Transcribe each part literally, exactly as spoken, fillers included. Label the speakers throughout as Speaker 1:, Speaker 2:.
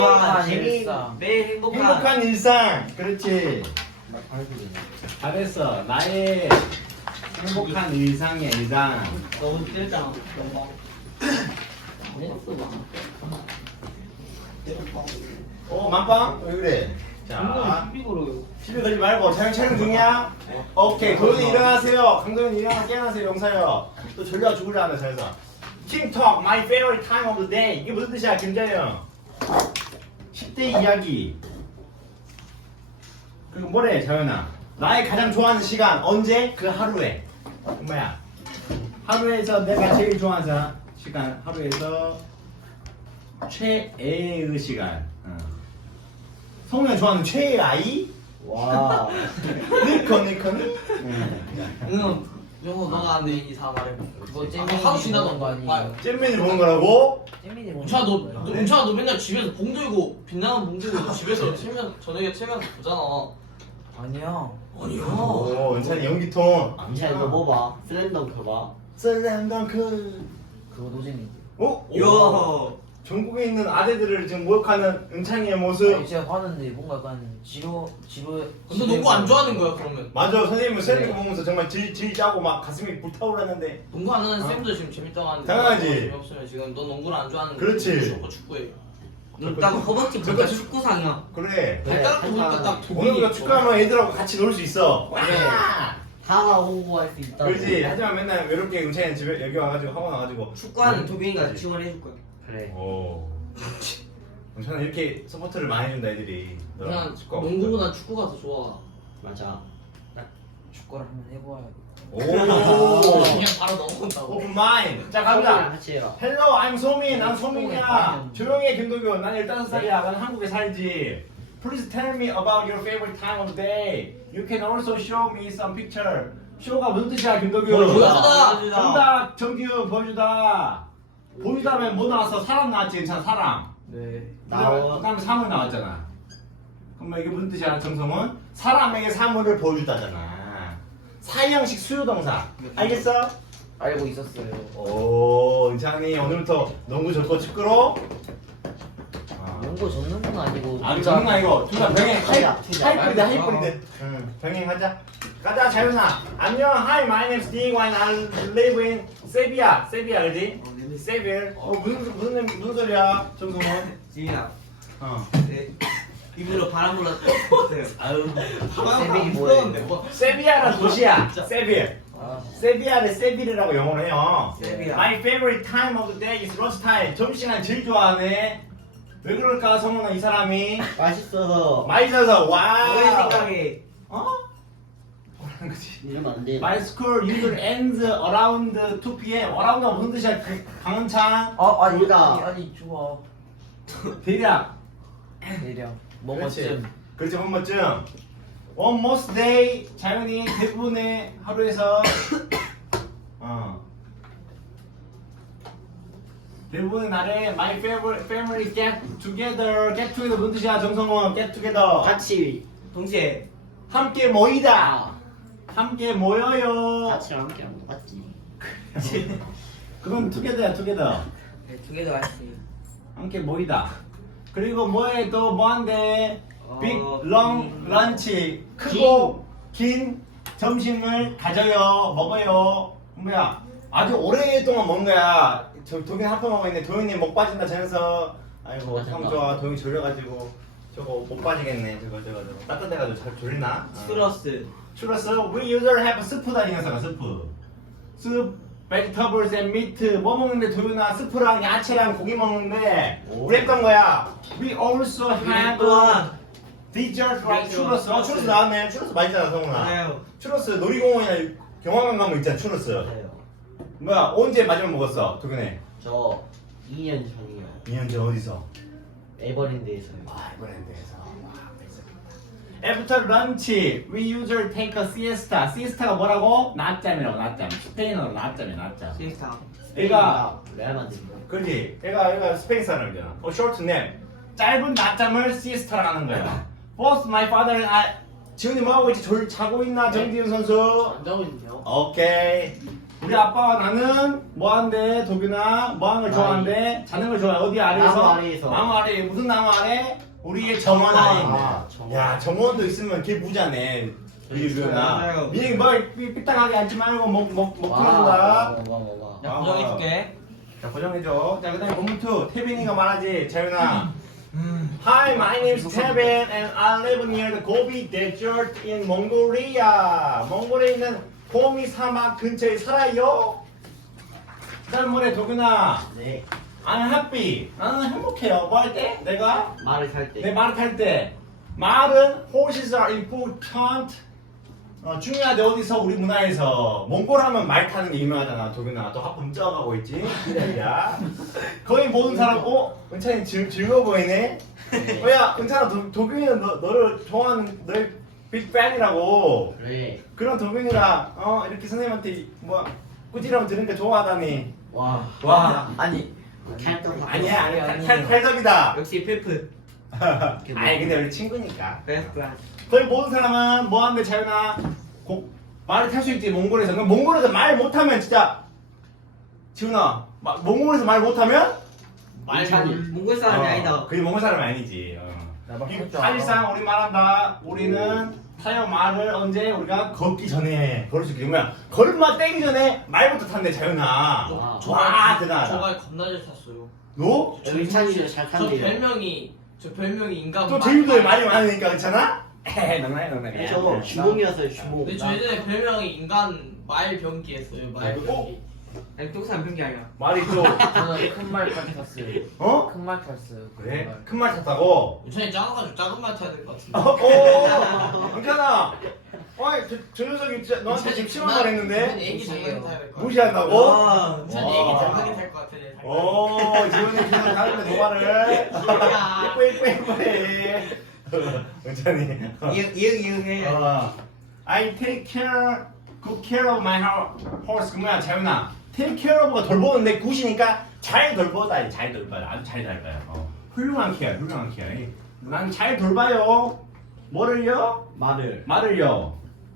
Speaker 1: 아, 재미 매일 행복한
Speaker 2: 행복한 일상. 그렇지. 잘했어. 나의 행복한 일상의 일상.
Speaker 1: 너무 찔잖아.
Speaker 2: 어 만빵? 왜 그래? 자,
Speaker 1: 시비 걸어요.
Speaker 2: 시비 걸지 말고 촬영 촬영 중이야? 오케이. 도현이 일어나세요. 강도현이 일어나 깨어나세요. 용사요. 또 졸려 죽으려 하네 잘해서. 킹톡 my favorite time of the day. 이게 무슨 뜻이야 김자영? 십 대 이야기. 그리고 뭐래 자연아? 나의 가장 좋아하는 시간 언제? 그 하루에. 뭐야? 하루에서 내가 제일 좋아하는 시간 하루에서 최애의 시간. 어. 성우가 좋아하는 최애 아이?
Speaker 1: 와.
Speaker 2: 니커 니커니?
Speaker 1: 응. 영호 너가 안 돼 이사 말해. 그거 잼민이 하루 지나던 거 아니에요?
Speaker 2: 잼민이 보는 거라고?
Speaker 1: 잼민이 보는
Speaker 3: 은찬아 너,
Speaker 1: 거야.
Speaker 3: 너 은찬아 너 맨날 집에서 봉 들고 빛나는 봉 들고 집에서 틀면 저녁에 틀면서 보잖아.
Speaker 1: 아니야.
Speaker 3: 아니야.
Speaker 2: 오 은찬이 연기톤.
Speaker 4: 자 이거 뭐 봐? 슬램덩크 봐.
Speaker 2: 슬램덩크.
Speaker 1: 그거 노잼이지.
Speaker 2: 어?
Speaker 3: 야.
Speaker 2: 전국에 있는 아재들을 지금 모욕하는 은찬이의 모습.
Speaker 1: 아니, 제가 봤는데 뭔가 약간 지루 지루.
Speaker 3: 너 농구 안 좋아하는 거야 그러면?
Speaker 2: 맞아 선생님은 슬램덩크
Speaker 1: 네.
Speaker 2: 보면서 정말 질, 질 짜고 막 가슴이 불타오르는데.
Speaker 3: 농구 안 하는 쌤도 지금 재밌다고 하는데
Speaker 2: 당연하지.
Speaker 3: 재미없으면 지금 너 농구를 안 좋아하는
Speaker 2: 그렇지.
Speaker 3: 무조건 축구해.
Speaker 4: 딱 허벅지
Speaker 2: 저거
Speaker 4: 보니까
Speaker 2: 축-
Speaker 4: 축구상이야.
Speaker 2: 그래.
Speaker 3: 발가락 보니까 딱
Speaker 2: 오늘 우리가 축구하면 애들하고 같이 놀 수 있어. 와!
Speaker 4: 다 홍보할 수 있다.
Speaker 2: 그렇지. 하지만 맨날 외롭게 은찬이는 집에 여기 와가지고 학원 와가지고.
Speaker 4: 축구하는 도빈이가 지원해줄 거야. 그래.
Speaker 2: 오. 은찬아 이렇게 서포트를 많이 해준다 애들이. 너랑
Speaker 3: 그냥
Speaker 2: 축구하고
Speaker 3: 농구보다 축구가 더 좋아.
Speaker 4: 맞아.
Speaker 1: 축구를 한번 해봐야 돼.
Speaker 2: 오.
Speaker 3: 그냥 바로 넘어온다고.
Speaker 2: 오픈 마인. 자 갑니다.
Speaker 4: 같이 해라.
Speaker 2: 헬로, I'm 소민. 난 소민이야. 조용히 해 김도균. 난 열다섯 살이야. 난 한국에 살지. Please tell me about your favorite time of the day. You can also show me some picture. 쇼가 무슨 뜻이야 김도균?
Speaker 3: 보여주다.
Speaker 2: 정답 정규 보여주다. 보여주다면 뭐 나왔어? 사람 나왔지 괜찮아 사람.
Speaker 1: 네.
Speaker 4: 나와.
Speaker 2: 그 다음에 사물 나왔잖아. 그럼 이게 무슨 뜻이야 정성은? 사람에게 사물을 보여주다잖아. 사형식 수요동사. 알겠어?
Speaker 1: 알고 있었어요.
Speaker 2: 오, 은찬이 오늘부터 농구 졌고 축구로. 아,
Speaker 1: 연고 젓는 건 아니고.
Speaker 2: 아니 저는 아니고 둘 다 병행 하이
Speaker 4: 투자, 투자.
Speaker 2: 하이브리드 하이브리드. 응, 병행하자. 가자 자윤아. 안녕. Hi, my name is D-Wan. I live in 세비야. 세비야, 그지? 세빌. 어 무슨 무슨 무슨 소리야, 정성원?
Speaker 4: 지민아.
Speaker 2: 어.
Speaker 4: 입으로 바람 불었어요. 아유.
Speaker 1: 세빈이 뭐예요?
Speaker 2: 세비야라는 도시야. 세빌.
Speaker 1: 아,
Speaker 2: 세비야를 세빌이라고 영어로 해요.
Speaker 4: 세비야.
Speaker 2: My favorite time of the day is lunch time. 점심시간 제일 좋아하네. 왜 그럴까 성훈아 이 사람이
Speaker 4: 맛있어서.
Speaker 2: 맛있어서 와.
Speaker 4: 너의 생각에.
Speaker 2: 어? 뭐라는 거지?
Speaker 4: 이러면 안 돼.
Speaker 2: My school usually ends around two p.m. around가 무슨 뜻이야? 그, 강은창
Speaker 1: 아 아니
Speaker 4: 둘다.
Speaker 1: 아니 아니 좋아.
Speaker 2: 대략.
Speaker 1: 대략.
Speaker 2: 그렇지.
Speaker 1: 뭐뭐쯤.
Speaker 2: 그렇지 한 번쯤. On most day 자연히 대부분의 하루에서 어. 대부분의 날에 my favorite family get together. get together 무슨 뜻이야 정성원? get together.
Speaker 4: 같이 동시에.
Speaker 2: 함께 모이다.
Speaker 4: 아.
Speaker 2: 함께 모여요.
Speaker 4: 같이 함께 하는 거 맞지?
Speaker 2: 그건 together야 together.
Speaker 1: 네, 두 개도 알지.
Speaker 2: 함께 모이다. 그리고 뭐해 또 뭐한대?
Speaker 4: 어,
Speaker 2: 빅 롱 런치 크고 긴 점심을 가져요 먹어요. 뭐야 아주 오랫동안 먹는 거야. 저 도균이 한번 먹고 있네. 도균이 목 빠진다 저면서 아이고
Speaker 4: 맞아,
Speaker 2: 참
Speaker 4: 맞아.
Speaker 2: 좋아. 도균이 졸려가지고 저거 못 빠지겠네. 저거 저거 저거 따뜻해가지고 잘 졸리나? 어.
Speaker 4: 추러스.
Speaker 2: 추러스 we usually have 스프다 이 녀석아 스프. 스 vegetables and meat 뭐 먹는데 도윤아 스프랑 야채랑 고기 먹는데
Speaker 4: 오.
Speaker 2: 우리 했던 거야. We also have
Speaker 4: 또한.
Speaker 2: dessert like
Speaker 4: 그렇죠.
Speaker 2: 추러스. 어 추러스 나왔네. 추러스 맛있잖아 성훈아.
Speaker 4: 맞아요.
Speaker 2: 추러스 놀이공원이나 경화관 가면 있잖아 추러스.
Speaker 4: 맞아요.
Speaker 2: 뭐야 언제 마지막 먹었어 도균이?
Speaker 4: 저 이 년 전이요.
Speaker 2: 이 년 전 어디서?
Speaker 4: 에버랜드에서요.
Speaker 2: 아 에버랜드에서. After lunch, we usually take a siesta. siesta가 뭐라고? 낮잠이라고 낮잠. 스페인어로 낮잠이야 낮잠.
Speaker 4: 시스타.
Speaker 2: 얘가
Speaker 4: 레알 마드리드.
Speaker 2: 그렇지. 얘가 얘가 스페인 사람이잖아. 어, short nap. 짧은 낮잠을 siesta라고 하는 거야. Both my father and I. 지훈이 뭐 하고 있지? 졸 자고 있나 정지훈 선수?
Speaker 3: 안 자고 있네요.
Speaker 2: 오케이. 우리 아빠와 나는 뭐 한대 도균아 뭐 하는 걸
Speaker 4: 나이.
Speaker 2: 좋아한대 자는 걸 좋아해 어디 아래에서?
Speaker 4: 나무 아래에서.
Speaker 2: 나무 아래 무슨 나무 아래? 우리의 정원 아래 있네
Speaker 4: 아, 정원.
Speaker 2: 야 정원도 있으면 걔 부자네 우리 류나
Speaker 4: 맞아요.
Speaker 2: 민영이 뭐 삐- 삐딱하게 앉지 말고 먹먹 먹고 한다
Speaker 4: 먹어 먹어.
Speaker 1: 야 고정해줄게.
Speaker 2: 자 고정해줘 자 그 다음에 본문 투 태빈이가 말하지 재윤아 Hi, my name is Kevin and I live near the Gobi Desert in Mongolia. 몽골에 있는 고미 사막 근처에 살아요. 그다음 뭐래 도균아.
Speaker 4: 네.
Speaker 2: I'm happy. 나는 행복해요. 뭐 할 때? 내가
Speaker 4: 말을 탈 때.
Speaker 2: 내 말을 탈 때. 말은 horses are important. 어, 중요하대 어디서 우리 문화에서 몽골 하면 말 타는 게 유명하잖아 도균아 또 하품 쪄가고 있지 야 거의 모든 사람 어? 은찬이 즐, 즐거워 보이네
Speaker 4: 네.
Speaker 2: 어야 은찬아 도, 도균이는 너, 너를 좋아하는 너의 빅팬이라고
Speaker 4: 그래.
Speaker 2: 그런 도균이가 어 이렇게 선생님한테 뭐 꾸지람 들으니까 좋아하다니
Speaker 4: 와.
Speaker 1: 와 아니
Speaker 4: 캔도
Speaker 2: 아니야 아니야
Speaker 1: 아니.
Speaker 2: 탈- 탈덕이다
Speaker 3: 역시 필프.
Speaker 2: 아니 근데 우리 친구니까
Speaker 3: 베스트야.
Speaker 2: 거의 모든 사람은 뭐 하는데 자윤아 고, 말을 탈 수 있지 몽골에서 그럼 몽골에서 말 못하면 진짜 지훈아 마, 몽골에서 말 못하면
Speaker 3: 말
Speaker 4: 인찬이.
Speaker 3: 몽골 사람이
Speaker 2: 어,
Speaker 3: 아니다.
Speaker 2: 그게 몽골 사람이 아니지 어.
Speaker 1: 나막
Speaker 2: 이-
Speaker 1: 할줄
Speaker 2: 사실상 우리 말한다 우리는 타요 말을 언제 우리가 걷기 전에 걸을 수 있게 뭐야 걸음마 떼기 전에 말부터 탔네 자윤아
Speaker 4: 아.
Speaker 2: 와 대단하다
Speaker 3: 저가 겁나 잘 탔어요.
Speaker 2: 너?
Speaker 4: 은찬이도 잘
Speaker 3: 저
Speaker 4: 탄대요.
Speaker 3: 별명이 저 별명이 인간.
Speaker 2: 또 제주도에 말이 많으니까 그렇잖아? 에헤 농담해 농담해
Speaker 4: 저 주몽이었어요 주몽.
Speaker 3: 근데 저 예전에 별명이 인간 말병기였어요. 말병기.
Speaker 5: 아니 똥싸는 편기 아니야.
Speaker 2: 말이 또
Speaker 1: 저는 큰 말까지 탔어요.
Speaker 2: 어?
Speaker 1: 큰 말 탔어요.
Speaker 2: 그래? 큰 말 탔다고?
Speaker 3: 유찬이 작아가지고 작은 말 타야 될 것 같은데.
Speaker 2: 어, 오, 괜찮아. 어이, 저, 저 녀석이 진짜 너한테 지금 심한 말
Speaker 3: 유찬이
Speaker 2: 했는데
Speaker 3: 애기 장난이 타야 될 것 같아.
Speaker 2: 무시한다고?
Speaker 3: 와, 유찬이
Speaker 2: 와.
Speaker 3: 애기 장난이 탈 것 같아. 내 장난이.
Speaker 2: 오, 지훈이 지훈이 하는데 도발을.
Speaker 3: 야.
Speaker 2: 이뻐 이뻐 이뻐해. 은찬이.
Speaker 5: 이응 이응 이응해.
Speaker 2: 어. I take care, good care of my horse. 그 뭐야, 자윤아. Take care of가 돌보는데 굿이니까 잘 돌보다. 잘 돌봐요. 아주 잘 돌봐요. 어. 훌륭한 케어, 훌륭한 케어. 난 잘 돌봐요. 뭐를요?
Speaker 4: 말을.
Speaker 2: 말을요.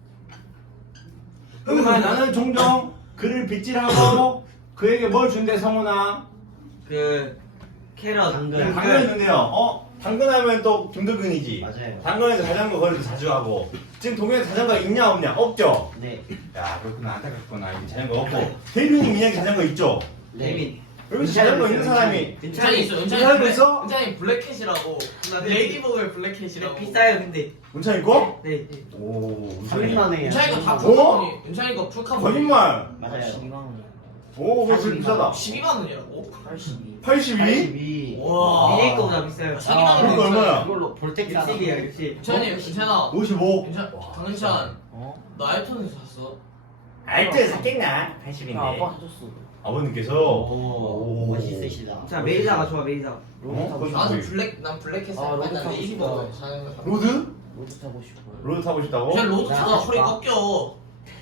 Speaker 2: 그러면 나는 종종 그를 빗질하고 그에게 뭘 준대 성훈아?
Speaker 5: 그 캐럿
Speaker 4: 당근.
Speaker 2: 당근 준대요. 어? 당근하면 또 김도균이지.
Speaker 4: 맞아요.
Speaker 2: 당근에서 자전거 거리도 자주 하고. 지금 동현에 자전거 있냐 없냐? 없죠.
Speaker 4: 네.
Speaker 2: 야 그렇구나 안타깝구나 이제 자전거 없고. 대균이 민혁이 자전거 있죠.
Speaker 5: 레민.
Speaker 2: 여기 자전거 있는 사람이
Speaker 3: 은찬이 있어. 은찬이
Speaker 2: 사람이
Speaker 3: 블랙-
Speaker 2: 있어?
Speaker 3: 은찬이 블랙캣이라고. 나 레이디버그의 블랙캣이라고.
Speaker 5: 비싸요 근데.
Speaker 2: 문찬 있고?
Speaker 5: 네.
Speaker 2: 오.
Speaker 4: 삼 만 원이에요.
Speaker 3: 은찬이가 다
Speaker 2: 어?
Speaker 3: 풀카본이. 은찬이가 풀카본.
Speaker 2: 거짓말.
Speaker 4: 맞아요.
Speaker 1: 십이만 원.
Speaker 2: 오 그거 되게 비싸다.
Speaker 3: 십이만 원이라고?
Speaker 1: 팔십이.
Speaker 2: 팔십이?
Speaker 4: 팔십이.
Speaker 3: 와.
Speaker 5: 미네 거보다 비싸요.
Speaker 3: 사기당했네.
Speaker 2: 그거 얼마야?
Speaker 4: 이걸로 볼텍 사서.
Speaker 5: 육십이야 육십.
Speaker 3: 은찬이, 은찬아.
Speaker 2: 오십오.
Speaker 3: 은찬, 강은찬.
Speaker 1: 어?
Speaker 3: 너 아이폰에서 샀어?
Speaker 2: 알뜰 샀겠나? 팔십인데.
Speaker 1: 나 아빠 해줬어.
Speaker 2: 아버님께서
Speaker 4: 오. 멋있으시다.
Speaker 5: 자 메이저가 좋아 메이저.
Speaker 1: 로드
Speaker 2: 어?
Speaker 1: 타고
Speaker 2: 거기
Speaker 1: 싶어.
Speaker 3: 나도
Speaker 2: 뭐예요?
Speaker 3: 블랙, 난 블랙캣
Speaker 1: 아,
Speaker 3: 살
Speaker 1: 로드
Speaker 3: 난
Speaker 1: 타고
Speaker 3: 레이디버그
Speaker 1: 싶다.
Speaker 3: 사는 거.
Speaker 2: 로드?
Speaker 1: 로드 타고 싶어.
Speaker 2: 로드 타고 싶다고?
Speaker 3: 그냥 로드
Speaker 1: 나
Speaker 3: 타다 허리
Speaker 1: 나-
Speaker 3: 꺾여.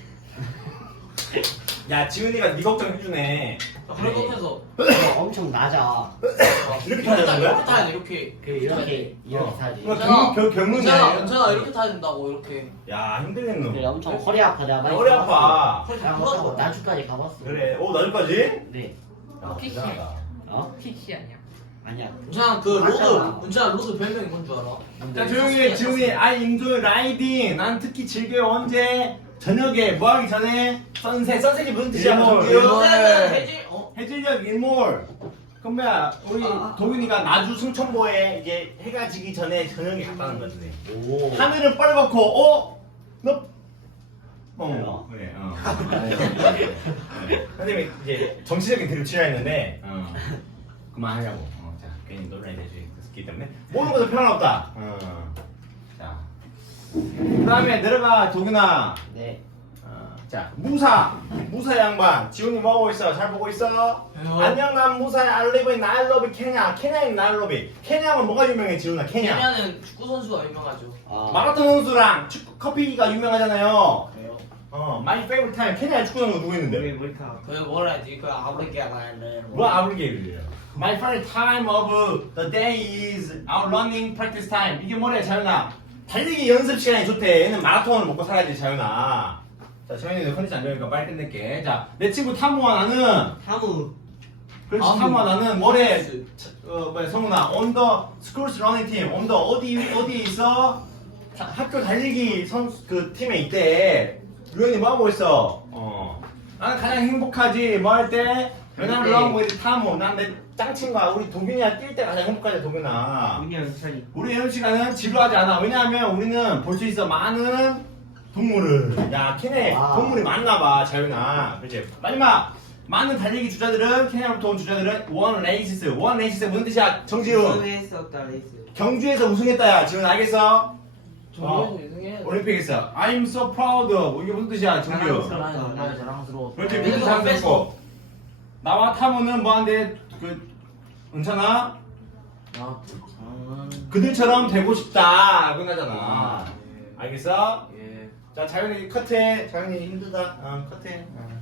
Speaker 2: 야 지훈이가 네 걱정 해주네.
Speaker 3: 나 허리 꺾여서.
Speaker 4: 이거 엄청 낮아.
Speaker 2: 이렇게
Speaker 3: 이렇게
Speaker 2: 타야
Speaker 3: 타-
Speaker 2: 되는 거야?
Speaker 3: 이렇게 타야 돼, 이렇게.
Speaker 4: 그 이렇게 이렇게
Speaker 3: 어.
Speaker 4: 타지.
Speaker 2: 그럼
Speaker 3: 괜찮아.
Speaker 2: 경, 경,
Speaker 3: 은찬아,
Speaker 2: 경문이네.
Speaker 3: 은찬아 이렇게 타야 된다고, 이렇게.
Speaker 2: 야 힘들겠노.
Speaker 4: 그래 엄청 허리 아파 내가 많이
Speaker 2: 허리
Speaker 4: 가봤어.
Speaker 2: 아파.
Speaker 3: 허리 다
Speaker 4: 내가 뭐
Speaker 3: 부러져.
Speaker 4: 나주까지 가봤어.
Speaker 2: 그래. 오 나중까지?
Speaker 4: 네.
Speaker 2: 야,
Speaker 5: 피시.
Speaker 2: 대단하다.
Speaker 4: 어?
Speaker 5: 픽시 아니야.
Speaker 4: 아니야.
Speaker 3: 은찬아, 그
Speaker 4: 맞잖아.
Speaker 3: 로드, 은찬아 로드 별명이 뭔 줄 알아?
Speaker 2: 자 조용히 해 지훈이. I enjoy riding. 난 특히 즐겨요. 언제? 저녁에 뭐 하기 전에? 선셋. 선셋이 무슨 뜻이야?
Speaker 3: 네.
Speaker 2: 정규?
Speaker 3: 은찬아, 해지? 어?
Speaker 2: 해질녘 일몰. 그럼 뭐야 우리 도균이가 나주 승천보에 이제 해가 지기 전에 저녁에 갔다는 거지.
Speaker 4: 오.
Speaker 2: 하늘은 빨갛고 어? 너?
Speaker 4: 그래요?
Speaker 2: 어 그래 어. 네. 선생님이 이제 정치적인 드립 치려했는데 어. 그만하려고. 어, 자 괜히 논란이 될 수 있기 때문에 모든 것은 편안없다. 어. 자 그다음에 내려가 도균아.
Speaker 4: 네.
Speaker 2: 어, 자 무사 무사 양반 지훈이 뭐 하고 있어? 잘 보고 있어?
Speaker 3: 왜요?
Speaker 2: 안녕 난 무사의 알리브인 나일러비 케냐 케냐인 나일러비 케냐하면 뭐가 유명해 지훈아 케냐
Speaker 3: 케냐는 축구 선수가 유명하죠.
Speaker 4: 아.
Speaker 2: 마라톤 선수랑 축구 커피가 유명하잖아요.
Speaker 4: 그래요?
Speaker 2: 어 my favorite time 케냐의 축구 선수 누구 있는데?
Speaker 5: 우리 모니카.
Speaker 3: 그 뭐라 해야지? 그 아브리게가 말하는.
Speaker 2: 뭐 아브리게일이에요. My favorite time of the day is our running practice time. 이게 뭐래 자윤아? 달리기 연습 시간이 좋대. 얘는 마라톤을 먹고 살아야지 자윤아. 자 자, 정현이 컨디션 안 좋으니까 빨리 끝낼게. 자, 내 친구 타무와 나는
Speaker 5: 타무.
Speaker 2: 그렇지
Speaker 1: 타무.
Speaker 2: 타무와 나는 뭐래? 어, 뭐야 성훈아, on the schools running team, on the 어디 어디에 있어? 자, 학교 달리기 선수 그 팀에 있대. 유현이 뭐 하고 있어? 어, 나는 가장 행복하지. 뭐 할 때? 왜냐면 랑 with 타무. 난 내 짱친구야. 우리 도균이야 뛸 때 가장 행복하지 도균아.
Speaker 5: 문이 영찬이.
Speaker 2: 우리 예능 시간은 지루하지 않아. 왜냐하면 우리는 볼 수 있어 많은 동물을. 야, 걔네
Speaker 4: 와.
Speaker 2: 동물이 많나 봐, 자윤아. 그렇지. 마지막 많은 달리기 주자들은 케냐로부터 온 주자들은 원 레이시스. 원 레이시스 무슨 뜻이야? 정지훈.
Speaker 5: 우승했었다 레이스.
Speaker 2: 경주에서 우승했다야. 지훈 알겠어?
Speaker 1: 정규에서 유승해.
Speaker 2: 올림픽에서. I'm so proud. 뭐 이게 무슨 뜻이야, 정규?
Speaker 5: 자랑스러워.
Speaker 1: 자랑스러워. 자랑스러워.
Speaker 2: 그렇지.
Speaker 3: 내가
Speaker 2: 민주 자랑스럽고. 나와 타무는 뭐한데 그 은찬아
Speaker 1: 아, 저는
Speaker 2: 그들처럼 되고 싶다. 끝나잖아. 알겠어?
Speaker 1: 예.
Speaker 2: 자, 자연이 커트해. 자연이 힘들다. 어, 커트해. 어.